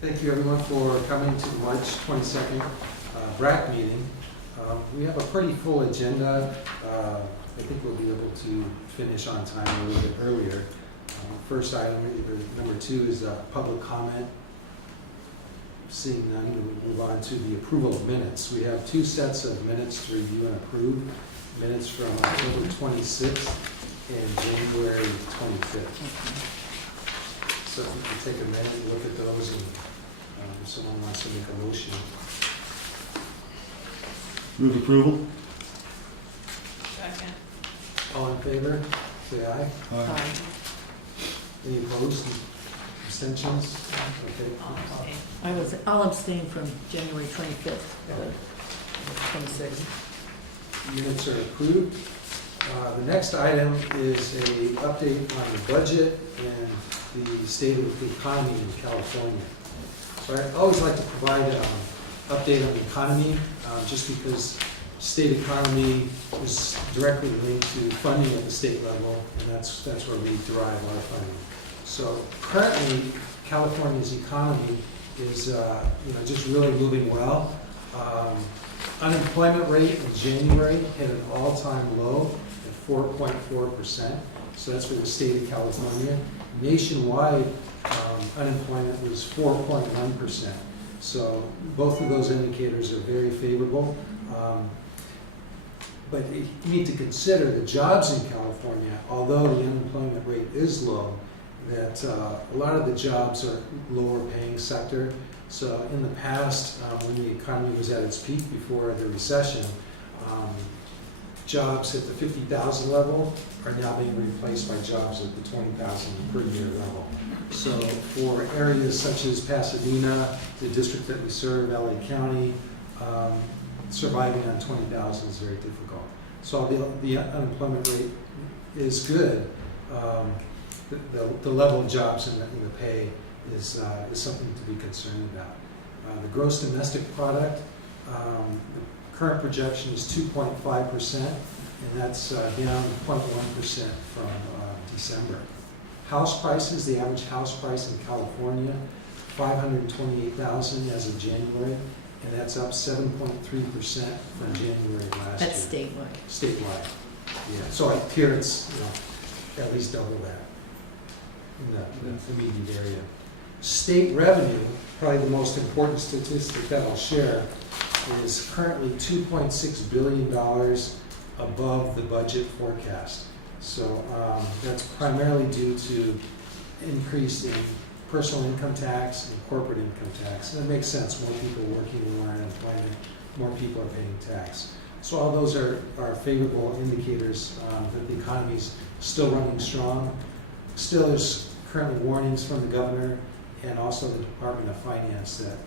Thank you everyone for coming to the March 22nd BRAC meeting. We have a pretty full agenda. I think we'll be able to finish on time a little bit earlier. First item, number 2, is public comment. Seeing none, we'll move on to the approval of minutes. We have 2 sets of minutes to review and approve. Minutes from October 26th and January 25th. So if we can take a minute and look at those, and if someone wants to make a motion. Move approval. Second. All in favor, say aye. Aye. Any opposed? Abstentions? Okay. I'll abstain. I'll abstain from January 25th, to 26th. Minutes are approved. The next item is a update on the budget and the state of the economy in California. So I always like to provide an update on the economy, just because state economy is directly linked to funding at the state level, and that's where we derive our funding. So currently, California's economy is just really moving well. Unemployment rate in January hit an all-time low at 4.4%. So that's for the state of California. Nationwide, unemployment was 4.1%. So both of those indicators are very favorable. But you need to consider the jobs in California, although the unemployment rate is low, that a lot of the jobs are lower paying sector. So in the past, when the economy was at its peak before the recession, jobs at the 50,000 level are now being replaced by jobs at the 20,000 per year level. So for areas such as Pasadena, the district that we serve, LA County, surviving on 20,000 is very difficult. So the unemployment rate is good. The level of jobs and the pay is something to be concerned about. The gross domestic product, the current projection is 2.5%, and that's down 0.1% from December. House prices, the average house price in California, $528,000 as of January, and that's up 7.3% from January last That's year. statewide. Statewide, yeah. So here it's at least double that in the immediate area. State revenue, probably the most important statistic that I'll share, is currently $2.6 billion above the budget forecast. So that's primarily due to increase in personal income tax and corporate income tax. And it makes sense, more people working, more unemployment, more people are paying tax. So all those are favorable indicators that the economy is still running strong. Still, there's currently warnings from the governor and also the Department of Finance that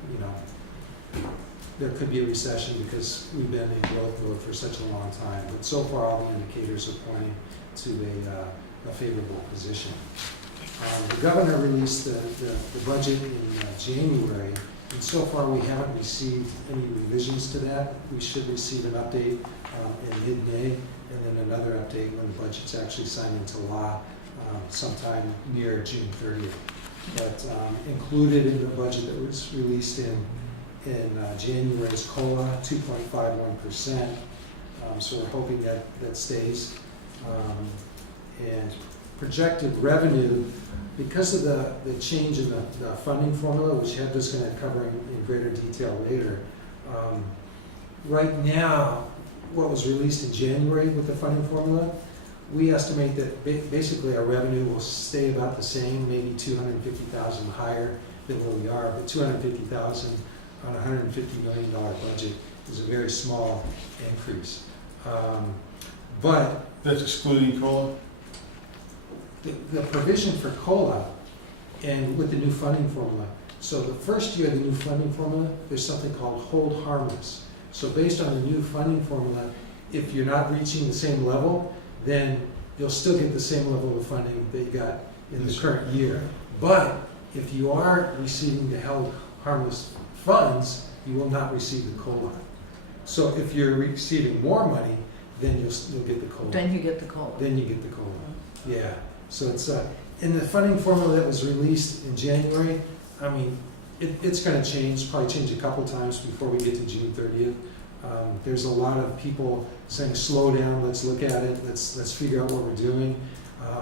there could be a recession because we've been in growth mode for such a long time. But so far, all the indicators are pointing to a favorable position. The governor released the budget in January, and so far we haven't received any revisions to that. We should receive an update in mid-May, and then another update when the budget's actually signed into law sometime near June 30th. But included in the budget that was released in January's COLA, 2.51%. So we're hoping that stays. And projected revenue, because of the change in the funding formula, which Heather's going to cover in greater detail later, right now, what was released in January with the funding formula, we estimate that basically our revenue will stay about the same, maybe 250,000 higher than where we are, but 250,000 on a $150 million budget is a very small increase. But That's excluding COLA? the provision for COLA and with the new funding formula, so the first year of the new funding formula, there's something called hold harmless. So based on the new funding formula, if you're not reaching the same level, then you'll still get the same level of funding that you got in the current year. But if you are receiving the held harmless funds, you will not receive the COLA. So if you're receiving more money, then you'll get the COLA. Then you get the COLA. Then you get the COLA. Yeah. So it's in the funding formula that was released in January. I mean, It's gonna change, probably change a couple times before we get to June 30th. There's a lot of people saying, slow down, let's look at it, let's figure out what we're doing.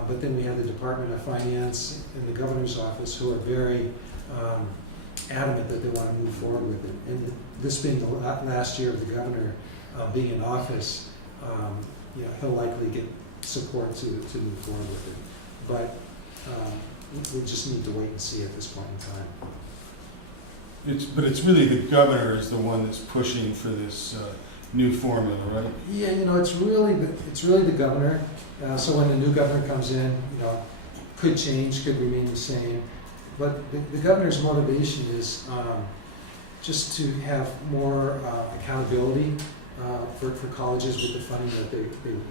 But then we have the Department of Finance and the Governor's Office who are very adamant that they want to move forward with it. And this being the last year of the governor being in office, he'll likely get support to move forward with it. But we just need to wait and see at this point in time. But it's really the governor is the one that's pushing for this new formula, right? Yeah, it's really the governor. So when the new governor comes in, could change, could remain the same. But the governor's motivation is just to have more accountability for colleges with the funding that they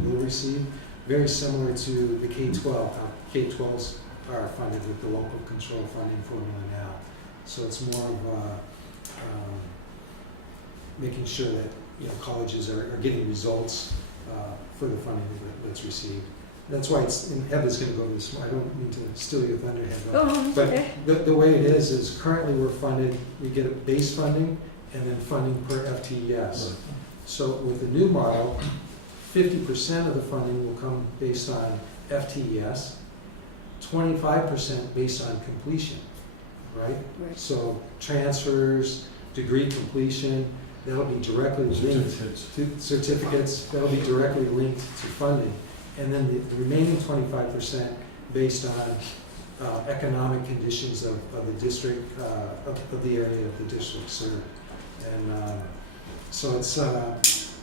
will receive. Very similar to the K-12. K-12s are funded with the local control funding formula now. So it's more of making sure that colleges are getting results for the funding that's received. That's why Eva's going to go to this. I don't mean to steal your thunder, Eva. But the way it is currently we're funded, we get a base funding and then funding per FTES. Right. So with the new model, 50% of the funding will come based on FTES, 25% based on completion, right? So transfers, degree completion, that'll be directly linked to certificates, that'll be directly linked to funding. And then the remaining 25% based on economic conditions of the district, of the area of the district served. And so it's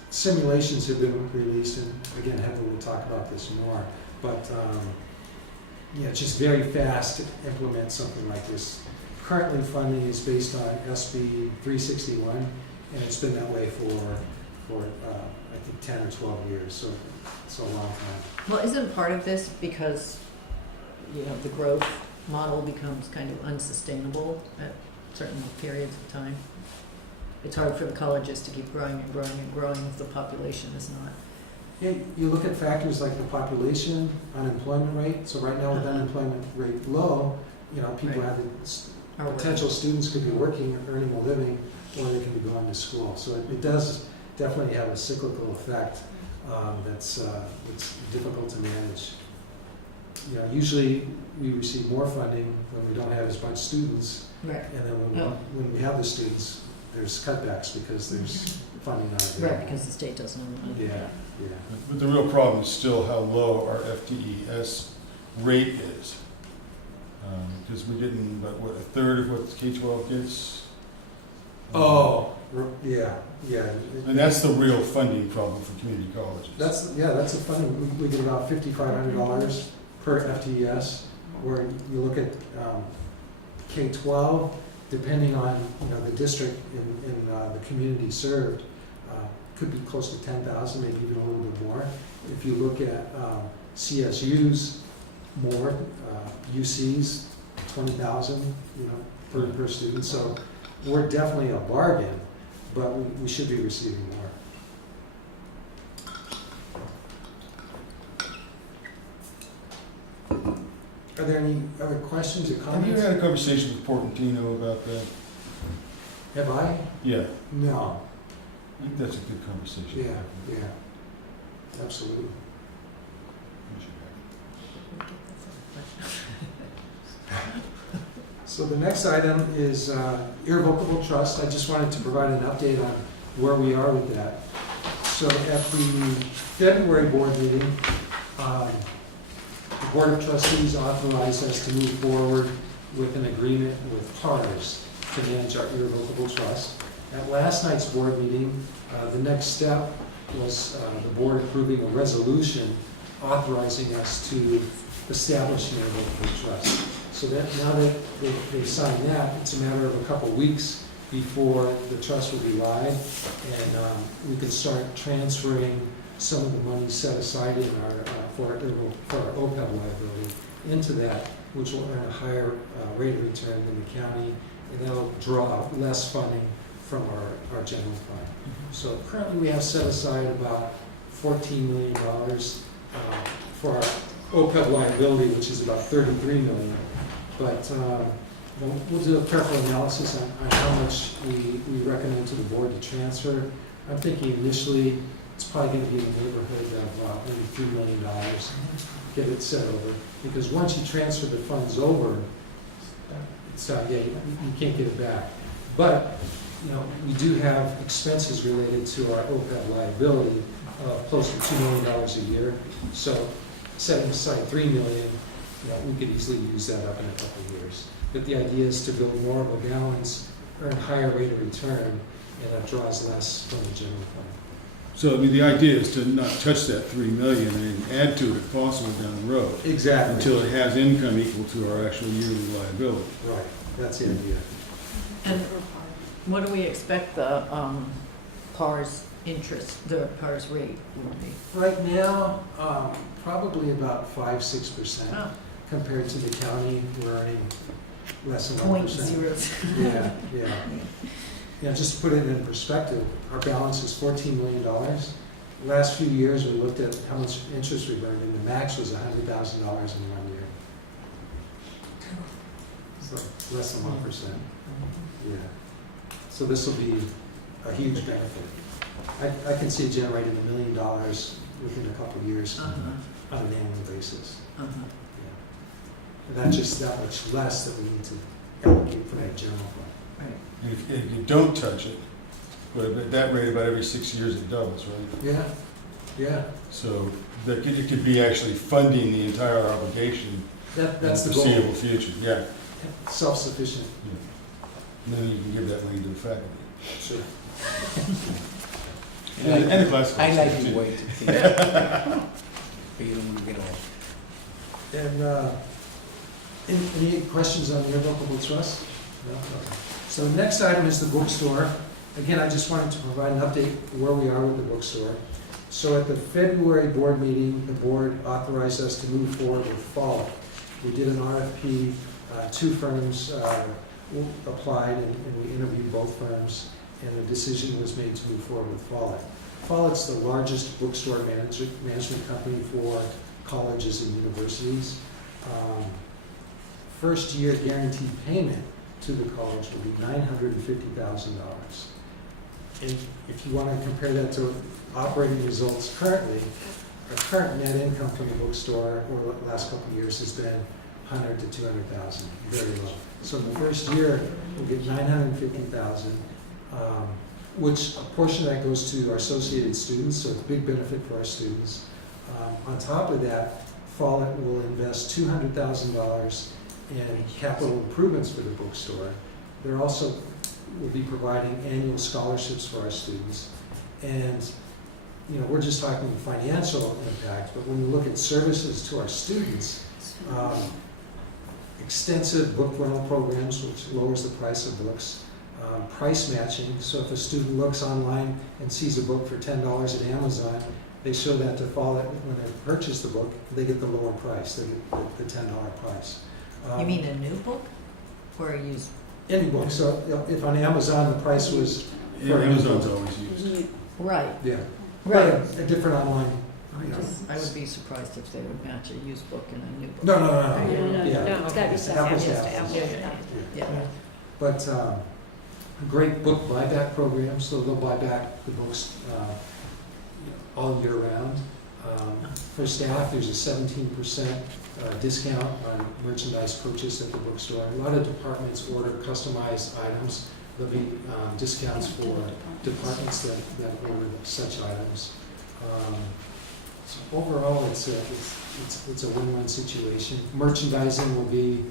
simulations have been released, and again, Heather will talk about this more. But it's just very fast to implement something like this. Currently, funding is based on SB 361, and it's been that way for I think 10 or 12 years. So it's a long time. Well, isn't part of this because, the growth model becomes kind of unsustainable at certain periods of time? It's hard for the colleges to keep growing and growing and growing if the population is not. Yeah, you look at factors like the population, unemployment rate. So right now with unemployment rate low, people have potential students could be working, earning a living, or they can be going to school. So it does definitely have a cyclical effect that's difficult to manage. Usually we receive more funding when we don't have as much students, Right. and then when we have the students, there's cutbacks because there's funding not available. Right, because the state doesn't own it. Yeah. But the real problem is still how low our FTES rate is. Because we're getting, a third of what K-12 gets? Oh, yeah. And that's the real funding problem for community colleges. That's the funding. We get about $5,500 per FTES, where you look at K-12, depending on the district in the community served, could be close to 10,000, maybe even a little bit more. If you look at CSUs, more, UCs, 20,000, per student. So we're definitely a bargain, but we should be receiving more. Are there any other questions or Have comments? you had a conversation with Portantino about that? Have I? Yeah, No. I think that's a good conversation. Yeah, absolutely. So the next item is irrevocable trust. I just wanted to provide an update on where we are with that. So at the February board meeting, the Board of Trustees authorized us to move forward with an agreement with PARS to manage our irrevocable trust. At last night's board meeting, the next step was the board approving a resolution authorizing us to establish an irrevocable trust. So that now that they've signed that, it's a matter of a couple weeks before the trust will be live, and we can start transferring some of the money set aside in for our OPEB liability into that, which will earn a higher rate of return than the county, and that'll draw out less funding from our general fund. So currently we have set aside about $14 million for our OPEB liability, which is about $33 million. But We'll do a careful analysis on how much we recommend to the board to transfer. I'm thinking initially, it's probably gonna be in the neighborhood of maybe $3 million, get it set over. Because once you transfer the funds over, it's not, yeah, you can't get it back. But, you know, we do have expenses related to our OPEB liability of close to $2 million a year. So setting aside $3 million, you know, we could easily use that up in a couple of years. But the idea is to build more of a balance, earn higher rate of return, and that draws less from the general fund. So, I mean, the idea is to not touch that 3 million and add to it if possible down the road, Exactly. until it has income equal to our actual yearly liability. Right, that's the idea. And what do we expect the PARS interest, the PARS rate would be? Right now, probably about 5-6%. Oh, Compared to the county, we're earning less than 0.0. 1%. Yeah, yeah. Yeah, just to put it in perspective, our balance is $14 million. Last few years, we looked at how much interest we earned, and the max was $100,000 in 1 year. It's like less than 1%. Yeah. So this will be a huge benefit. I can see it generating $1 million within a couple of years Uh-huh, on an annual basis. uh-huh. Yeah. And that's just that much less that we need to allocate for that general fund. Right. And if you don't touch it, but at that rate, about every 6 years it doubles, right? Yeah, yeah, So it could be actually funding the entire obligation that's in the the goal, foreseeable future, yeah. self-sufficient. And then you can give that money to the faculty. Sure. And the classical I like staff, to too. wait to think. But you don't get off. And any questions on the irrevocable trust? No? Okay. So the next item is the bookstore. Again, I just wanted to provide an update where we are with the bookstore. So at the February board meeting, the board authorized us to move forward with Follett. We did an RFP, 2 firms applied, and we interviewed both firms, and the decision was made to move forward with Follett. Follett's the largest bookstore management company for colleges and universities. First year guaranteed payment to the college will be $950,000. And if you want to compare that to operating results currently, our current net income from the bookstore over the last couple of years has been $100,000 to $200,000, very low. So in the first year, we'll get $950,000, which a portion of that goes to our associated students, so it's a big benefit for our students. On top of that, Follett will invest $200,000 in capital improvements for the bookstore. They're also will be providing annual scholarships for our students. And, you know, we're just talking financial impact, but when you look at services to our students, extensive book rental programs, which lowers the price of books, price matching, so if a student looks online and sees a book for $10 at Amazon, they show that to Follett when they purchase the book, they get the lower price, they get the $10 price. You mean a new book or a used? Any book, so you know, if on Amazon the price was, Yeah, Amazon's always used. Right, yeah, right. a different online, you know. I would be surprised if they would match a used book and a new book. No, Yeah. yeah. it's gotta be It's apples apples to to apples. apples. Yeah. But great book buyback program, so they'll buy back the books all year round. For staff, there's a 17% discount on merchandise purchase at the bookstore. A lot of departments order customized items. There'll be discounts for departments that order such items. So overall, it's a win-win situation. Merchandising will be,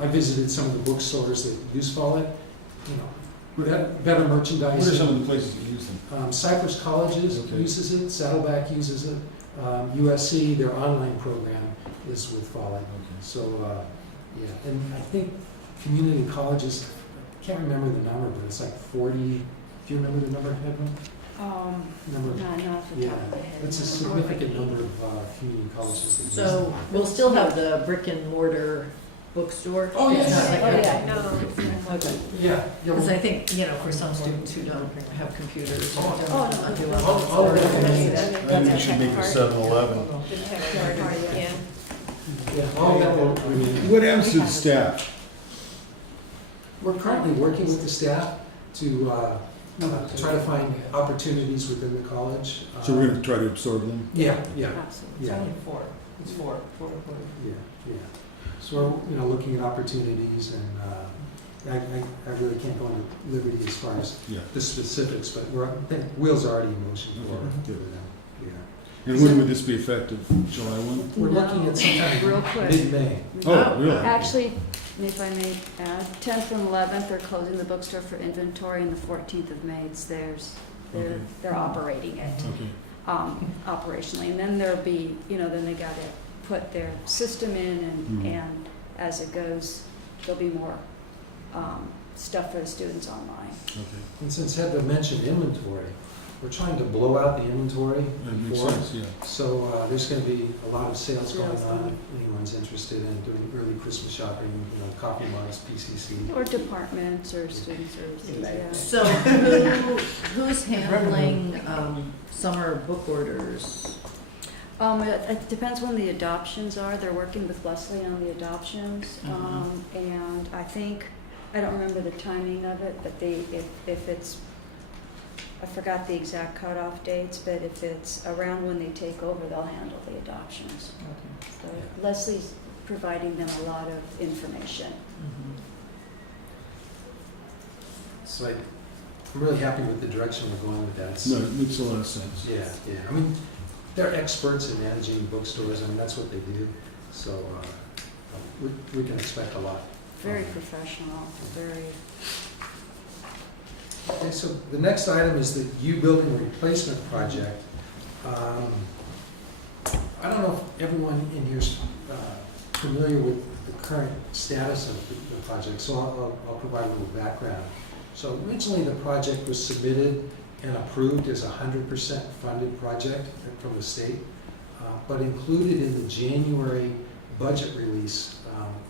I visited some of the bookstores that use Follett, you know, better merchandising. What are some of the places that use them? Cypress Colleges Okay. uses it, Saddleback uses it, USC, their online program is with Follett. Okay. So, yeah, and I think community colleges, I can't remember the number, but it's like 40, do you remember the number, Edwin? Number, Not off the yeah, top of the head. it's a significant number of community colleges that use it. So we'll still have the brick and mortar bookstore? Oh, It's yes. not like- Oh, yeah. Okay. Yeah, Because yeah, I think, you know, for some students who don't have computers or don't Oh, not do no. well. Oh, yeah. I think we should make it 7-Eleven. Yeah. yeah, all that will remain. What happens to the staff? We're currently working with the staff to try to find opportunities within the college. So we're gonna try to absorb them? Yeah, Absolutely. yeah, four. It's four. yeah. So we're, looking at opportunities, and I really can't go into liberty as far as Yeah. the specifics, but I think wheels are already in motion for Okay. them. Yeah. And when would this be effective? July 1? We're looking at sometime Real quick. mid-May. Oh, really? Actually, if I may add, 10th and 11th, they're closing the bookstore for inventory, and the 14th of May, it's theirs. Okay. They're operating it, Okay. operationally. And then there'll be, then they gotta put their system in, Mhm. and as it goes, there'll be more stuff for the students online. Okay. And since Heather mentioned inventory, we're trying to blow out the inventory That makes before. sense, yeah. So there's going to be a lot of sales going Sales on. going. If anyone's interested in doing early Christmas shopping, coffee mugs, PCC. Or departments or student services, yeah. So who's handling summer book orders? It depends when the adoptions are. They're working with Leslie on the adoptions. And I don't remember the timing of it, but if it's, I forgot the exact cutoff dates, but if it's around when they take over, they'll handle the adoptions. Okay. So Leslie's providing them a lot of information. So I'm really happy with the direction we're going with that. It's- No, it makes a lot of sense. Yeah, yeah. I mean, they're experts in managing bookstores. I mean, that's what they do. So we can expect a lot. Very professional, very. Okay, so the next item is the U building replacement project. I don't know if everyone in here is familiar with the current status of the project, so I'll provide a little background. So originally, the project was submitted and approved as a 100% funded project from the state, but included in the January budget release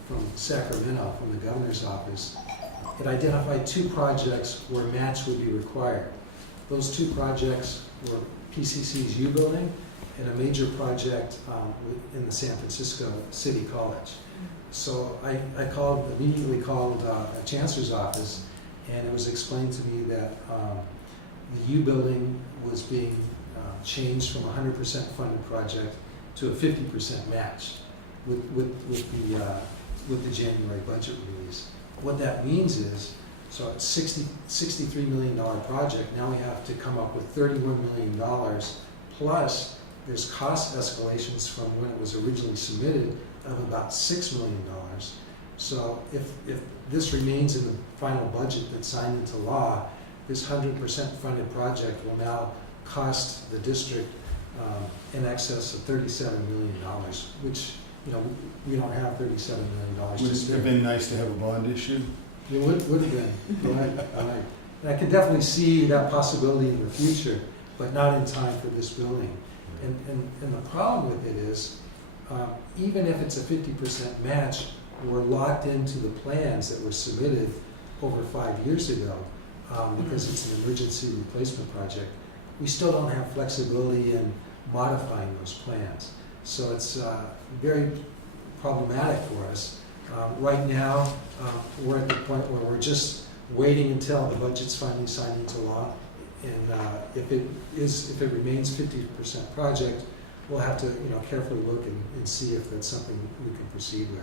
from Sacramento, from the governor's office, it identified 2 projects where match would be required. Those 2 projects were PCC's U building and a major project in the San Francisco City College. So I immediately called a chancellor's office, and it was explained to me that the U building was being changed from a 100% funded project to a 50% match with the January budget release. What that means is, so it's $63 million project, now we have to come up with $31 million, plus there's cost escalations from when it was originally submitted of about $6 million. So if this remains in the final budget that's signed into law, this 100% funded project will now cost the district in excess of $37 million, which, we don't have $37 million Would to it have spare. been nice to have a bond issue? It would have been, right. And I could definitely see that possibility in the future, but not in time for this building. And the problem with it is, even if it's a 50% match, we're locked into the plans that were submitted over 5 years ago, because it's an emergency replacement project. We still don't have flexibility in modifying those plans. So it's very problematic for us. Right now, we're at the point where we're just waiting until the budget's finally signed into law. And if it remains 50% project, we'll have to carefully look and see if that's something we can proceed with.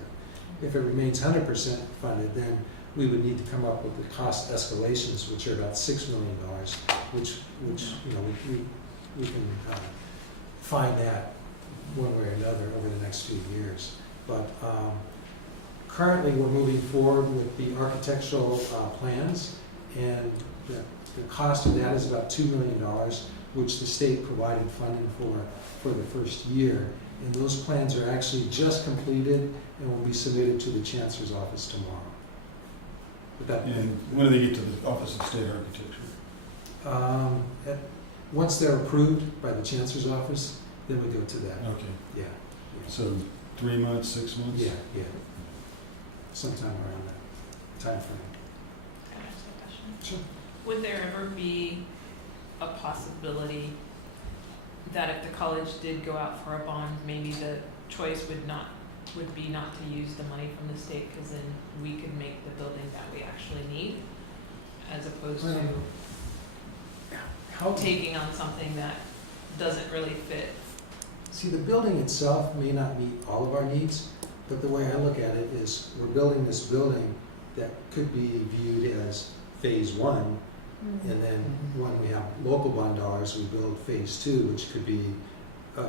If it remains 100% funded, then we would need to come up with the cost escalations, which are about $6 million, which we can find that one way or another over the next few years. But currently, we're moving forward with the architectural plans, and the cost of that is about $2 million, which the state provided funding for the first year. And those plans are actually just completed and will be submitted to the Chancellor's office tomorrow. But And when do they get to the Office of State Architecture? once they're approved by the Chancellor's office, then we go to that. Okay, Yeah. so 3 months, 6 months? Yeah, yeah. Sometime around that time frame. Can I ask a question? Sure. Would there ever be a possibility that if the college did go out for a bond, maybe the choice would not would be not to use the money from the state, because then we could make the building that we actually need, as opposed to How, taking on something that doesn't really fit. see, the building itself may not meet all of our needs, but the way I look at it is we're building this building that could be viewed as phase one, and then when we have local bond dollars, we build phase two, which could be a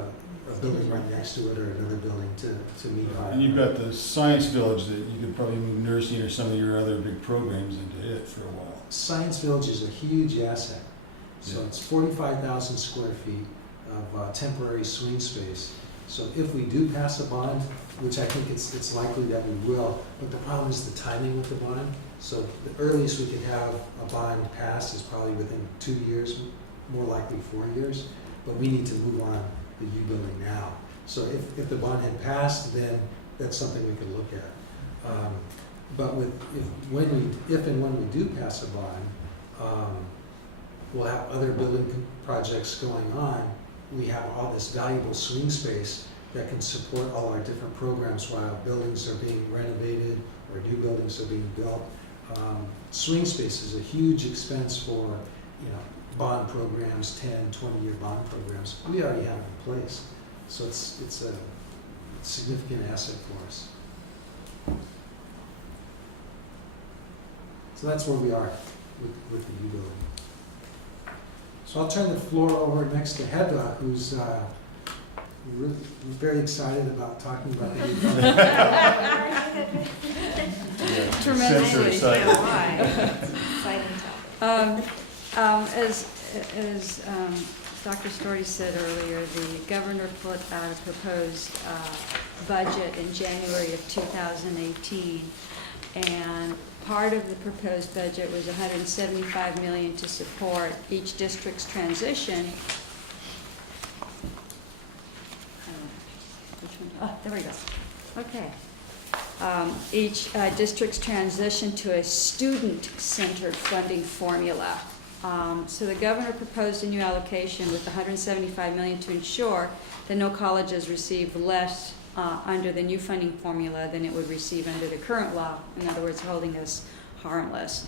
building right next to it or another building to meet our. And you've got the science village that you could probably move nursing or some of your other big programs into it for a while. Science Village is a huge asset. So Yeah. it's 45,000 square feet of temporary swing space. So if we do pass a bond, which I think it's likely that we will, but the problem is the timing with the bond. So the earliest we could have a bond passed is probably within 2 years, more likely 4 years. But we need to move on the U building now. So if the bond had passed, then that's something we could look at. But if and when we do pass a bond, we'll have other building projects going on. We have all this valuable swing space that can support all our different programs while buildings are being renovated or new buildings are being built. Swing space is a huge expense for, bond programs, 10, 20-year bond programs. We already have it in place. So it's a significant asset for us. So that's where we are with the U building. So I'll turn the floor over next to Hedda, who's very excited about talking about the U building. Tremendously. Exciting As Dr. Storti said earlier, the governor put out a proposed budget in January of 2018, and part of the proposed budget was $175 million to support each district's transition. There we go. Okay. Each district's transition to a student-centered funding formula. So the governor proposed a new allocation with $175 million to ensure that no colleges receive less under the new funding formula than it would receive under the current law. In other words, holding us harmless.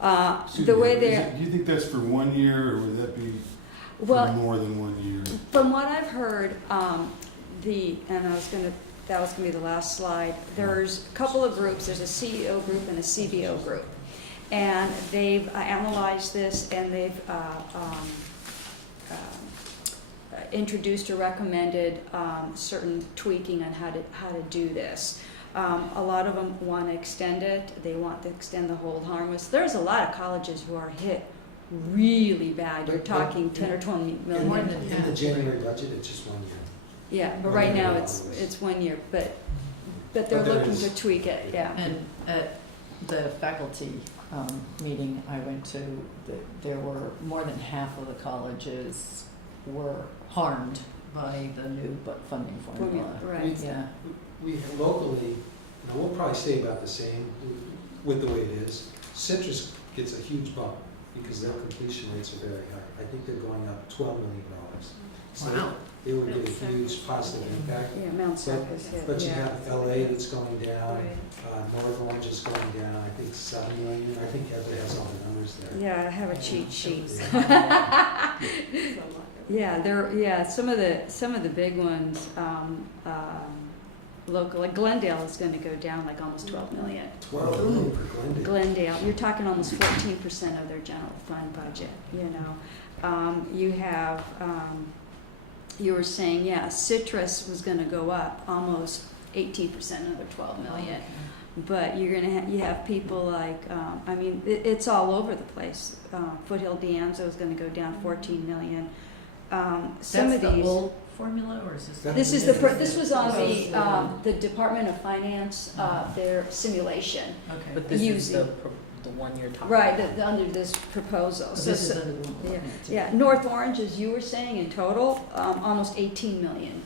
The way they Do you think that's for 1 year, or would that be for more than 1 year? From what I've heard, that was going to be the last slide. There's a couple of groups. There's a CEO group and a CBO group. And they've analyzed this, and they've introduced or recommended certain tweaking on how to do this. A lot of them want to extend it. They want to extend the hold harmless. There's a lot of colleges who are hit really bad. You're talking 10 or 20 million. More than In the January budget, it's just 1 year. Yeah, but right now it's 1 year. But they're But there looking is- to tweak it. Yeah. And at the faculty meeting I went to, there were more than half of the colleges were harmed by the new funding formula. Right. Yeah. We locally, we'll probably stay about the same with the way it is. Citrus gets a huge bump because their completion rates are very high. I think they're going up $12 million. So Wow. it would get a huge positive impact. Yeah, Mount Sac is hit. But you Yeah. have LA that's going down, Right. North Orange is going down, I think 7 million. I think Heather has all the numbers there. Yeah, I have a cheat sheet. Yeah. Yeah, some of the big ones, local, like Glendale is going to go down like almost 12 million. 12 million for Glendale. Glendale, you're talking almost 14% of their general fund budget. You have, you were saying, yeah, Citrus was going to go up almost 18%, another 12 million. But you're gonna you have people like it's all over the place. Foothill De Anza is going to go down 14 million. Some That's of the these. old formula, or is this? This was on the Department of Finance their simulation. Okay. But this is Using- the one you're talking Right, about. under this proposal. Oh, this is under the one. Yeah, Okay. yeah. North Orange, as you were saying, in total, almost 18 million.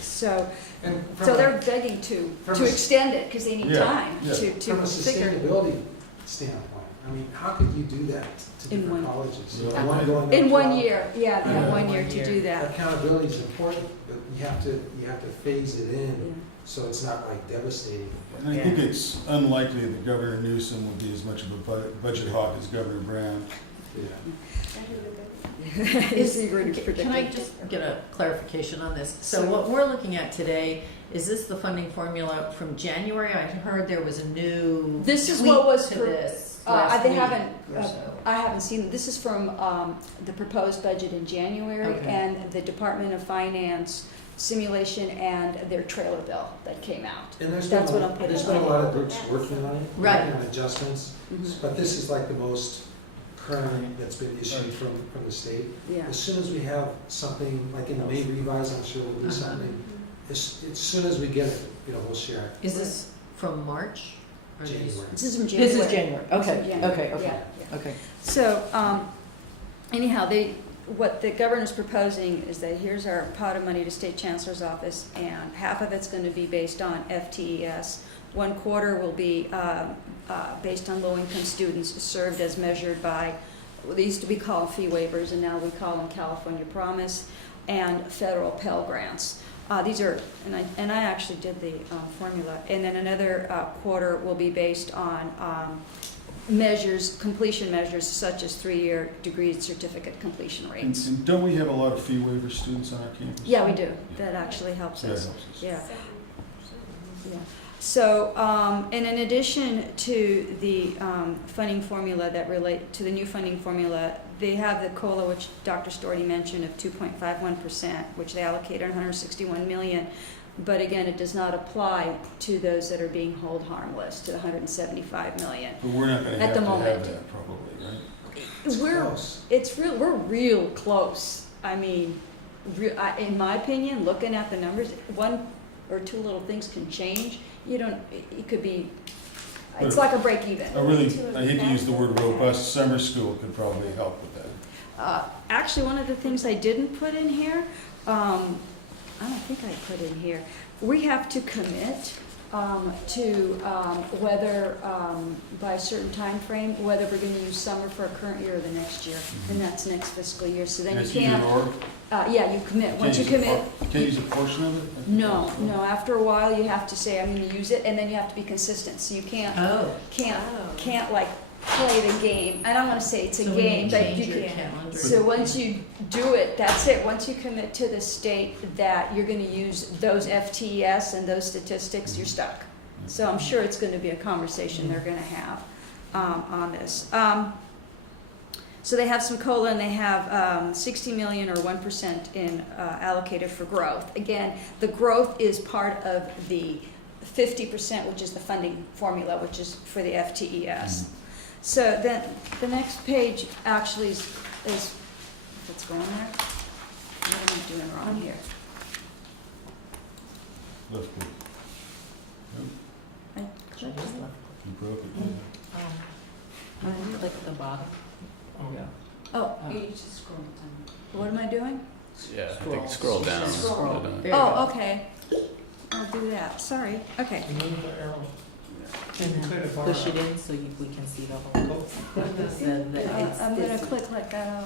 So And they're begging to from a- extend it because they need Yeah, time yeah. to From a figure. sustainability standpoint, how could you do that to In different one- colleges? Yeah. One going up In 1 12. year, yeah, they have Yeah. 1 year to do that. Accountability is important, but you have to phase it in so it's not like devastating. And I think it's unlikely that Governor Newsom will be as much of a budget hawk as Governor Brown. Yeah. Is he going to predict Can I it? just get a clarification on this? So So- what we're looking at today, is this the funding formula from January? I heard there was a new This is tweak what was to for- this they last week haven't, or so. I haven't seen, this is from the proposed budget in January Okay. and the Department of Finance simulation and their trailer bill that came out. And That's what I'm putting there's been a on. lot of groups working on it, Right. working on adjustments, Mhm. but this is like the most current that's been issued Right. from the state. Yeah. As soon as we have something, like in the May revise, I'm sure we'll do Uh-huh. something. As soon as we get it, we'll share it. Is this from March? Or these- January. This is from January. This is January, This is okay, January. okay, okay, Yeah, yeah. okay. So, anyhow, what the governor's proposing is that here's our pot of money to state chancellor's office, and half of it's going to be based on FTES. 1/4 will be based on low-income students served as measured by, well, they used to be called fee waivers, and now we call them California Promise, and federal Pell Grants. These are, and I actually did the formula, and then another 1/4 will be based on measures, completion measures such as 3-year degree certificate completion And rates. and don't we have a lot of fee waiver students on our campus? Yeah, we do. That actually helps That us. helps us. Yeah, yeah. So, and in addition to the funding formula that relate to the new funding formula, they have the COLA, which Dr. Storti mentioned, of 2.51%, which they allocated 161 million. But again, it does not apply to those that are being hold harmless, to the 175 million. But we're not gonna At have the to have moment. that probably, right? It's We're, close. we're real close. I mean, in my opinion, looking at the numbers, 1 or 2 little things can change. It could be, it's like a break even. I hate to use the word robust, summer school could probably help with that. Actually, one of the things I didn't put in here, I don't think I put in here, we have to commit to whether, by a certain time frame, whether we're going to use summer for a current year or the next year, and that's next fiscal year. So then That's you either can't, or? yeah, you commit. Once you commit, Can't use a portion of it? I think no, that's- no, after a while, you have to say, I'm going to use it, and then you have to be consistent. So you can't like play the game. I don't want to say it's a So when you game, but change you your can. calendar- So once you do it, that's it. Once you commit to the state that you're going to use those FTES and those statistics, you're stuck. So I'm sure it's going to be a conversation they're going to have on this. So they have some COLA, and they have 60 million or 1% in allocated for growth. Again, the growth is part of the 50%, which is the funding formula, which is for the FTES. So then the next page actually is if it's going there. What am I doing wrong here? Left click. I I clicked just it. left. You broke it. Click at the bottom. Yeah. Oh, You just scroll down. what am I doing? Yeah, I think scroll down. Scroll. but, There you Oh, go. okay. I'll do that. Sorry. Okay. And then push it in so we can see the whole. Then it's I'm gonna this- click let go.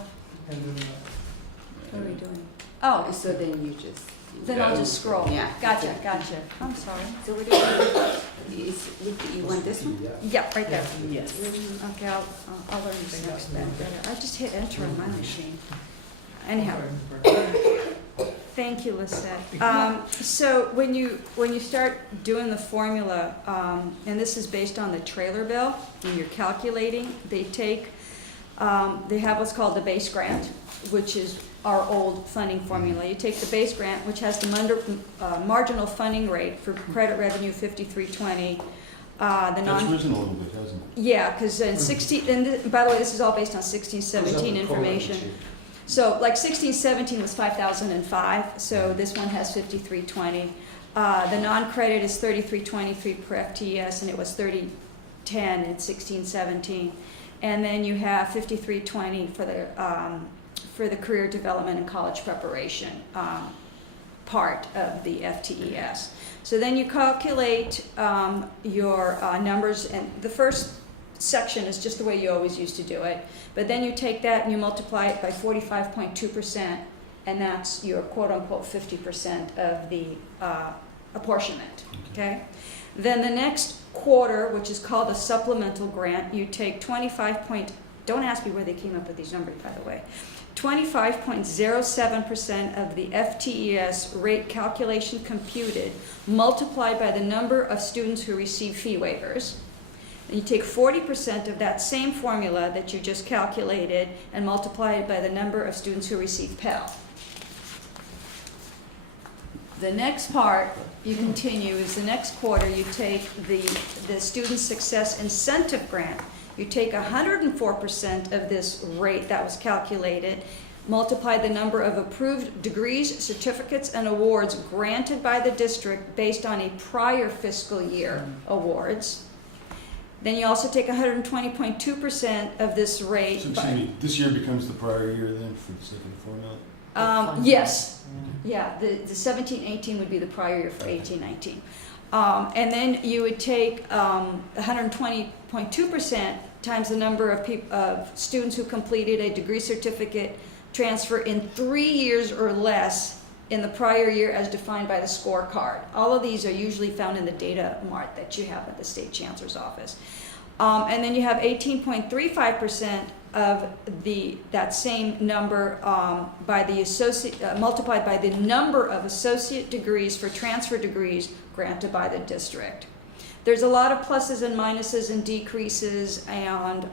What are we doing? Oh, Oh, so then you just. then I'll just scroll. Yeah. Gotcha. I'm sorry. So what do you, you want this one? Yeah. Yeah, right there. Yes. Okay, I'll learn this next better. I just hit enter on my machine. Anyhow, thank you, Lisette. So when you start doing the formula, and this is based on the trailer bill, when you're calculating, they have what's called the base grant, which is our old funding formula. You take the base grant, which has the marginal funding rate for credit revenue 5320. That's risen a little bit, hasn't it? Yeah, because in 16, and by the way, this is all based on 16-17 information. So like 16-17 was 5,005, so this one has 5320. The non-credit is 3323 per FTES, and it was 3010 in 16-17. And then you have 5320 for the career development and college preparation part of the FTES. So then you calculate your numbers, and the first section is just the way you always used to do it. But then you take that and you multiply it by 45.2%, and that's your quote-unquote 50% of the apportionment, okay? Then the next quarter, which is called a supplemental grant, you take 25 point, don't ask me where they came up with these numbers, by the way. 25.07% of the FTES rate calculation computed, multiplied by the number of students who receive fee waivers. And you take 40% of that same formula that you just calculated and multiply it by the number of students who receive Pell. The next part, you continue, is the next quarter, you take the Student Success Incentive Grant. You take 104% of this rate that was calculated, multiply the number of approved degrees, certificates, and awards granted by the district based on a prior fiscal year awards. Then you also take 120.2% of this rate. So, excuse me, this year becomes the prior year then for the second formula? Yes. Yeah, the 17-18 would be the prior year for 18-19. And then you would take 120.2% times the number of students who completed a degree certificate transfer in 3 years or less in the prior year as defined by the scorecard. All of these are usually found in the data mart that you have at the State Chancellor's Office. And then you have 18.35% of that same number by the multiplied by the number of associate degrees for transfer degrees granted by the district. There's a lot of pluses and minuses and decreases, and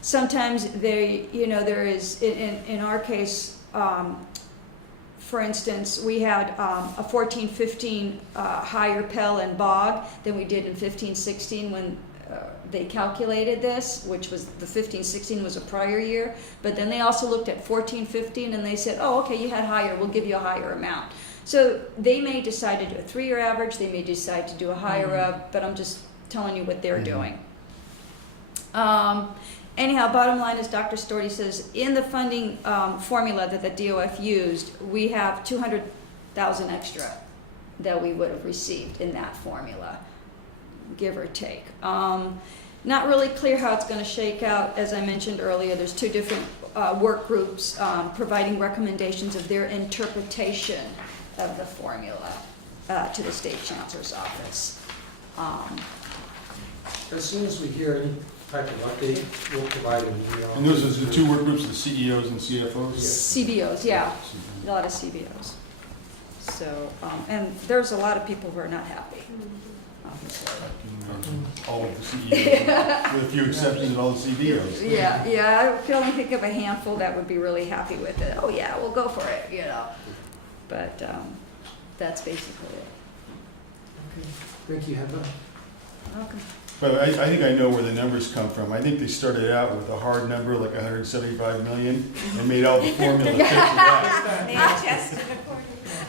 sometimes there is in our case. For instance, we had a 14-15 higher Pell and BOG than we did in 15-16 when they calculated this, which was the 15-16 was a prior year. But then they also looked at 14-15 and they said, oh, okay, you had higher, we'll give you a higher amount. So they may decide to do a 3-year average, they may decide to do a higher up, but I'm just telling you what they're doing. Anyhow, bottom line is Dr. Storti says in the funding formula that the DOF used, we have $200,000 extra that we would have received in that formula, give or take. Not really clear how it's going to shake out. As I mentioned earlier, there's 2 different work groups providing recommendations of their interpretation of the formula to the State Chancellor's Office. As soon as we hear any type of update, we'll provide an email. And those are the 2 work groups, the CEOs and CFOs? CBOs, yeah, a lot of CBOs. So, and there's a lot of people who are not happy. All of the CEOs, with a few exceptions, and all the CBOs. Yeah, I can only think of a handful that would be really happy with it. Oh yeah, we'll go for it, But that's basically it. Okay. Thank you, Heather. Welcome. But I think I know where the numbers come from. I think they started out with a hard number, like 175 million, and made all the formula fit for that.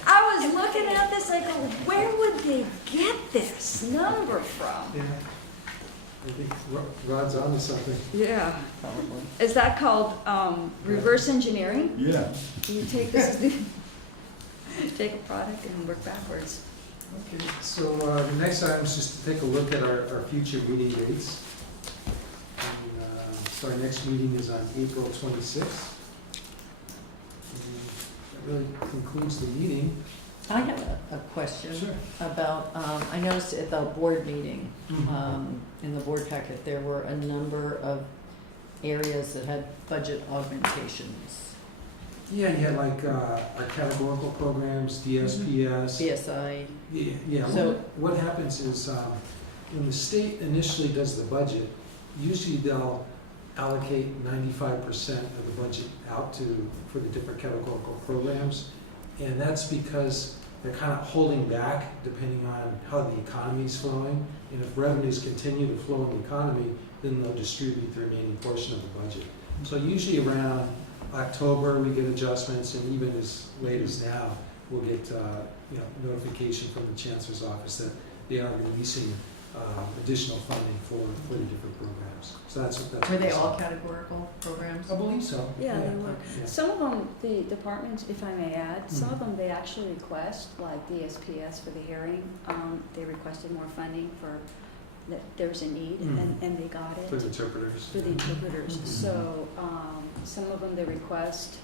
I was looking at this, I go, where would they get this number from? Yeah. I think Rod's onto something. Yeah. Is that called reverse engineering? Yeah. You take take a product and work backwards. Okay, so the next item is just to take a look at our future meeting dates. And, so our next meeting is on April 26th. And that really concludes the meeting. I have a question Sure. about, I noticed at the board meeting, in the board packet, there were a number of areas that had budget augmentations. Yeah, you had like our categorical programs, DSPS. BSI. Yeah, So- what happens is when the state initially does the budget, usually they'll allocate 95% of the budget out for the different categorical programs. And that's because they're kind of holding back depending on how the economy is flowing. And if revenues continue to flow in the economy, then they'll distribute the remaining portion of the budget. So usually around October, we get adjustments, and even as late as now, we'll get notification from the Chancellor's Office that they are releasing additional funding for the different programs. So that's Were they all categorical programs? I believe so. Yeah, they were. Yeah. Some of them, the departments, if I may add, some of them they actually request, like the SPS for the hearing, they requested more funding for, that there's a need, and they got it. For the interpreters. For the interpreters. So some of them they request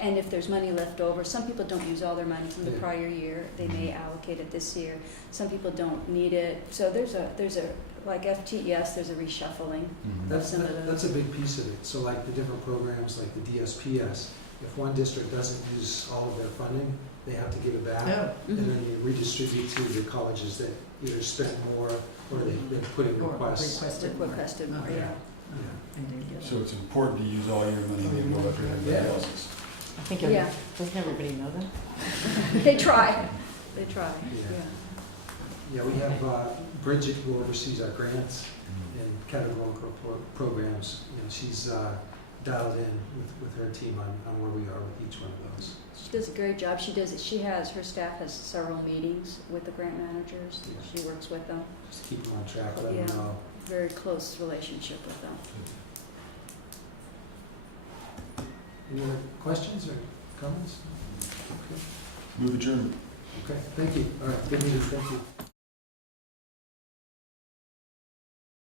and if there's money left over, some people don't use all their money from the Yeah. prior year, they may allocate it this year. Some people don't need it, so there's a, like FTES, there's a reshuffling. That's, Some of those. that's a big piece of it. So like the different programs, like the DSPS, if one district doesn't use all of their funding, they have to give it back. Oh, And Mhm. then you redistribute to the colleges that either spent more or they put in or requests. requested more. Requested more, Okay. yeah. I didn't get So it. it's important to use all your money before everybody Yeah. else's. I think, Yeah. doesn't everybody know that? They try, they try, Yeah. yeah. Yeah, we have Bridget, who oversees our grants and categorical programs. You know, she's dialed in with her team on where we are with each one of those. She does a great job. Her staff has several meetings with the grant managers. Yeah. She works with them, Just keep them on track, let Yeah. them know. very close relationship with them. Any other questions or comments? Okay, Move adjourned. okay, thank you. All right, good meeting, thank you.